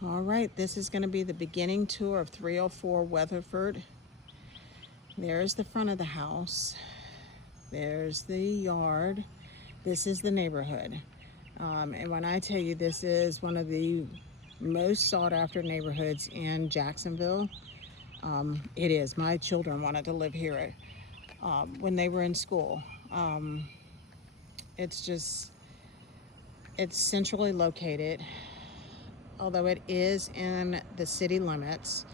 All right, this is going to be the beginning tour of 304 Weatherford. There's the front of the house. There's the yard. This is the neighborhood. And when I tell you this is one of the most sought after neighborhoods in Jacksonville, it is. My children wanted to live here when they were in school. It's just, it's centrally located, although it is in the city limits.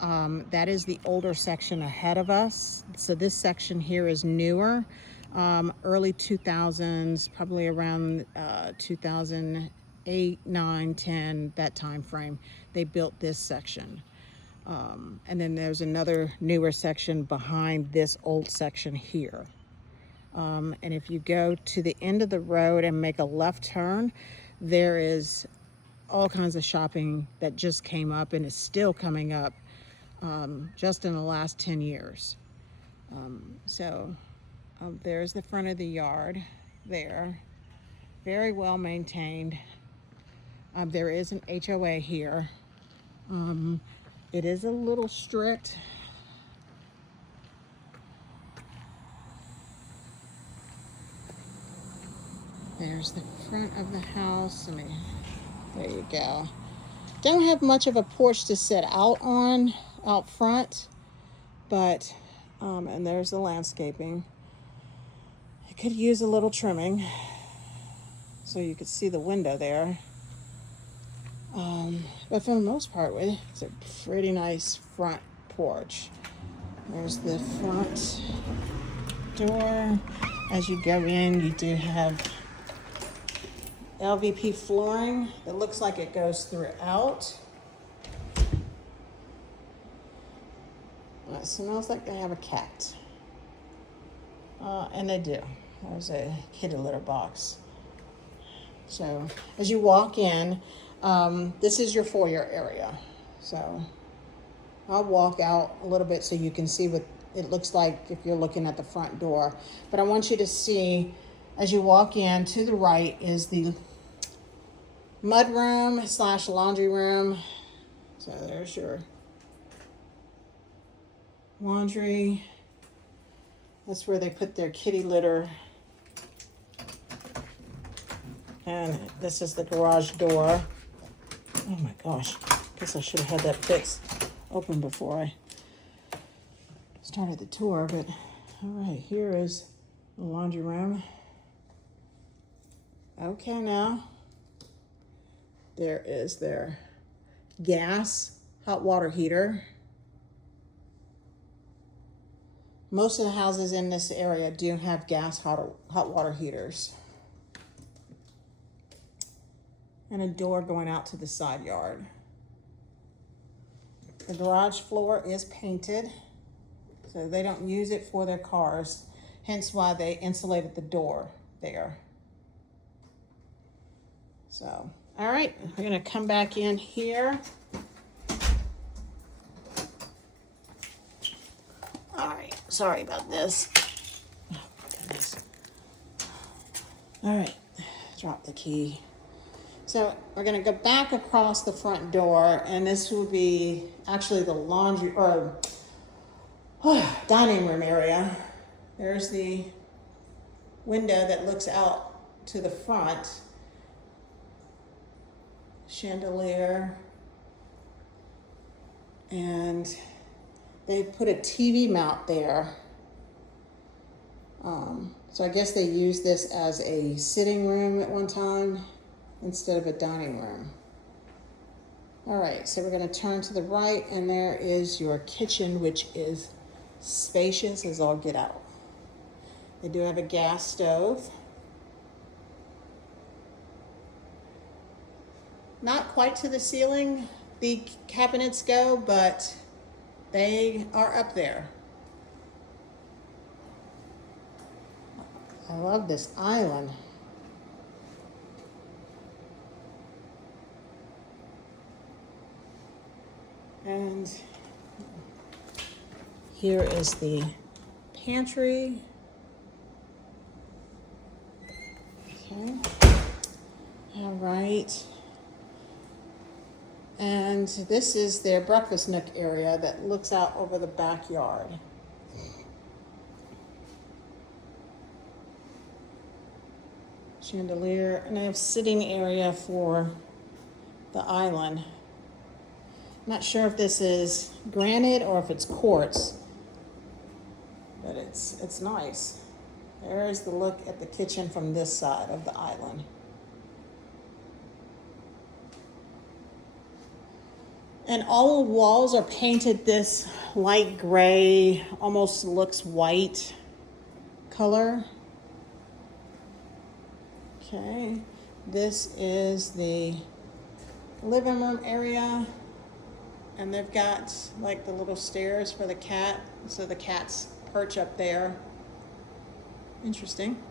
That is the older section ahead of us. So this section here is newer, early 2000s, probably around 2008, 9, 10, that time frame. They built this section. And then there's another newer section behind this old section here. And if you go to the end of the road and make a left turn, there is all kinds of shopping that just came up and is still coming up just in the last 10 years. There's the front of the yard there. Very well maintained. There is an HOA here. It is a little strict. There's the front of the house. There you go. Don't have much of a porch to sit out front, but, and there's the landscaping. It could use a little trimming, so you could see the window there. But for the most part, it's a pretty nice front porch. There's the front door. As you go in, you do have LVP flooring that looks like it goes throughout. It smells like they have a cat. And they do. There's a kitty litter box. So as you walk in, this is your foyer area. So I'll walk out a little bit so you can see what it looks like if you're looking at the front door. But I want you to see, as you walk in, to the right is the mud room / laundry room. So there's your laundry. That's where they put their kitty litter. And this is the garage door. Oh my gosh, guess I should have had that fixed open before I started the tour, but all right, here is the laundry room. Okay, now there is their gas hot water heater. Most of the houses in this area do have gas hot water heaters. And a door going out to the side yard. The garage floor is painted, so they don't use it for their cars, hence why they insulated the door there. So, all right, we're gonna come back in here. All right, sorry about this. Oh, goodness. All right, drop the key. So we're gonna go back across the front door, and this will be actually the laundry or dining room area. There's the window that looks out to the front. Chandelier. And they put a TV mount there. So I guess they used this as a sitting room at one time instead of a dining room. All right, so we're gonna turn to the right, and there is your kitchen, which is spacious as all get out. They do have a gas stove. Not quite to the ceiling, the cabinets go, but they are up there. I love this island. And here is the pantry. Okay. All right. And this is their breakfast nook area that looks out over the backyard. Chandelier, and they have sitting area for the island. Not sure if this is granite or if it's quartz, but it's nice. There's the look at the kitchen from this side of the island. And all the walls are painted this light gray, almost looks white color. Okay, this is the living room area, and they've got like the little stairs for the cat, so the cats perch up there. Interesting.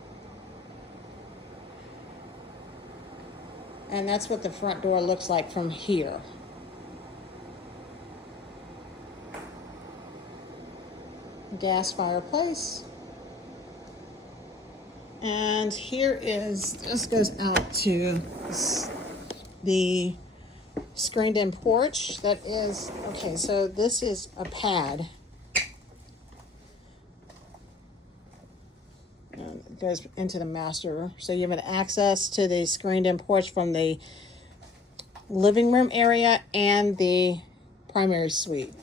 And that's what the front door looks like from here. Gas fireplace. And here is, this goes out to the screened in porch. That is, okay, so this is a pad. And it goes into the master. So you have an access to the screened in porch from the living room area and the primary suite.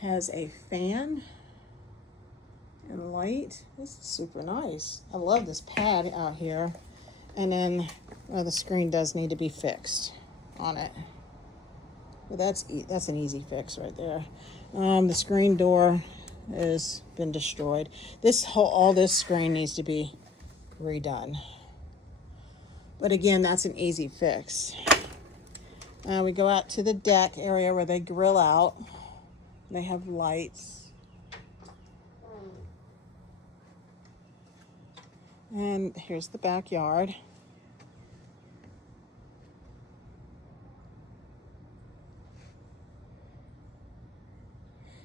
Has a fan and light. This is super nice. I love this pad out here. And then the screen does need to be fixed on it. But that's an easy fix right there. The screen door has been destroyed. All this screen needs to be redone. But again, that's an easy fix. We go out to the deck area where they grill out. They have lights. And here's the backyard.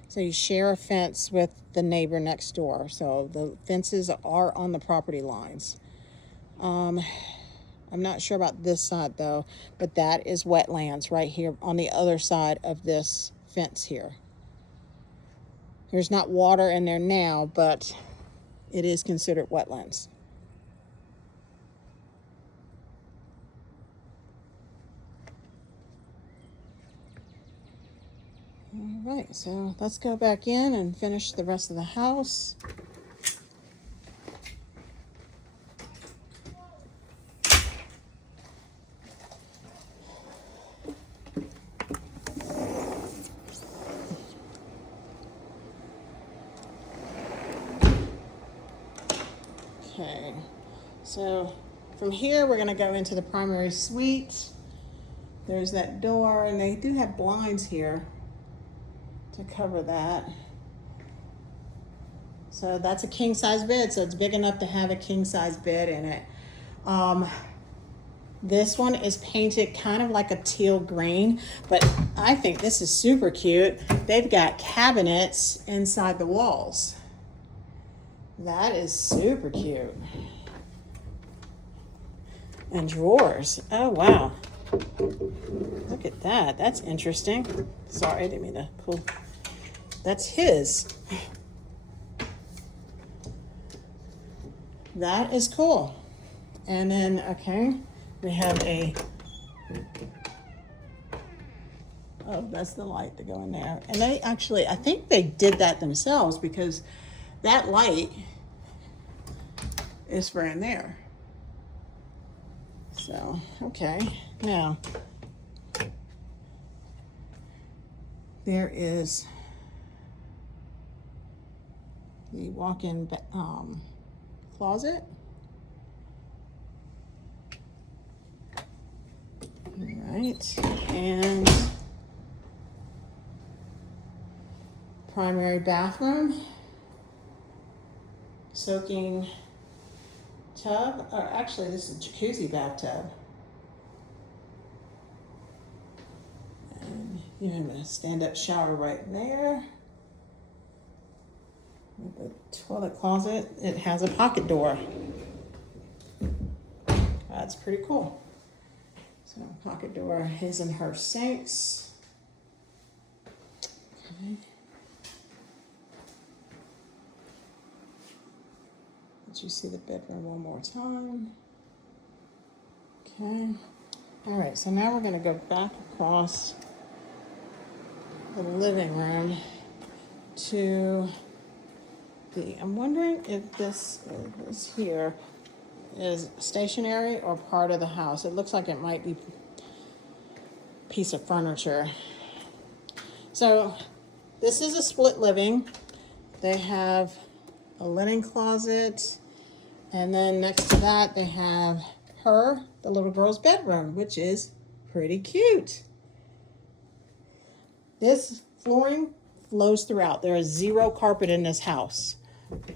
So you share a fence with the neighbor next door. So the fences are on the property lines. I'm not sure about this side though, but that is wetlands right here on the other side of this fence here. There's not water in there now, but it is considered wetlands. All right, so let's go back in and finish the rest of the house. Okay, so from here we're going to go into the primary suite. There's that door, and they do have blinds here to cover that. So that's a king size bed, so it's big enough to have a king size bed in it. This one is painted kind of like a teal green, but I think this is super cute. They've got cabinets inside the walls. That is super cute. And drawers. Oh, wow. Look at that. That's interesting. Sorry, I didn't mean to pull. That's his. That is cool. And then, okay, we have oh, that's the light to go in there. And they actually, I think they did that themselves because that light is for in there. So, okay, now there is the walk-in closet. All right, and primary bathroom, soaking tub, or actually this is a jacuzzi bathtub. And you have a stand-up shower right there. With the toilet closet, it has a pocket door. that's pretty cool. So pocket door, his and her sinks. Okay. Let you see the bedroom one more time. Okay. All right, so now we're going to go back across the living room to I'm wondering if this here is stationary or part of the house. It looks like it might be a piece of furniture. So this is a split living. They have a linen closet, and then next to that they have the little girl's bedroom, which is pretty cute. This flooring flows throughout. There is 0 carpet in this house.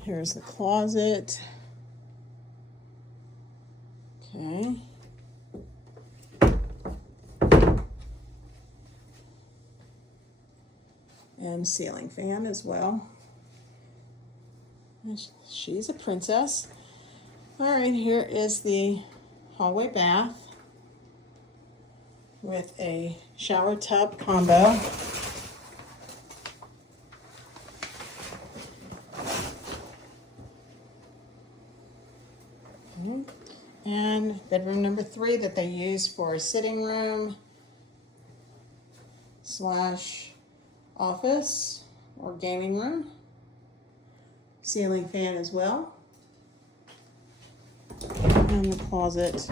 Here's the closet. Okay. And ceiling fan as well. She's a princess. All right, here is the hallway bath with a shower tub combo. Okay. And bedroom number 3 that they use for a sitting room / office or gaming room. Ceiling fan as well. And the closet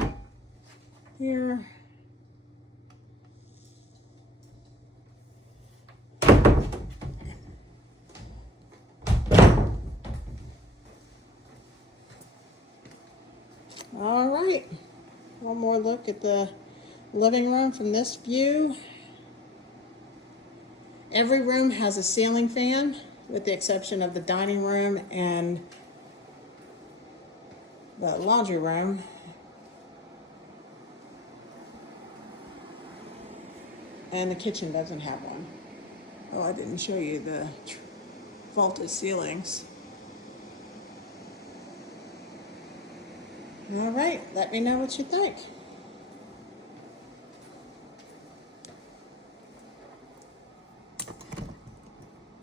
here. All right, one more look at the living room from this view. Every room has a ceiling fan, with the exception of the dining room and the laundry room. And the kitchen doesn't have one. Oh, I didn't show you the vaulted ceilings. All right, let me know what you think.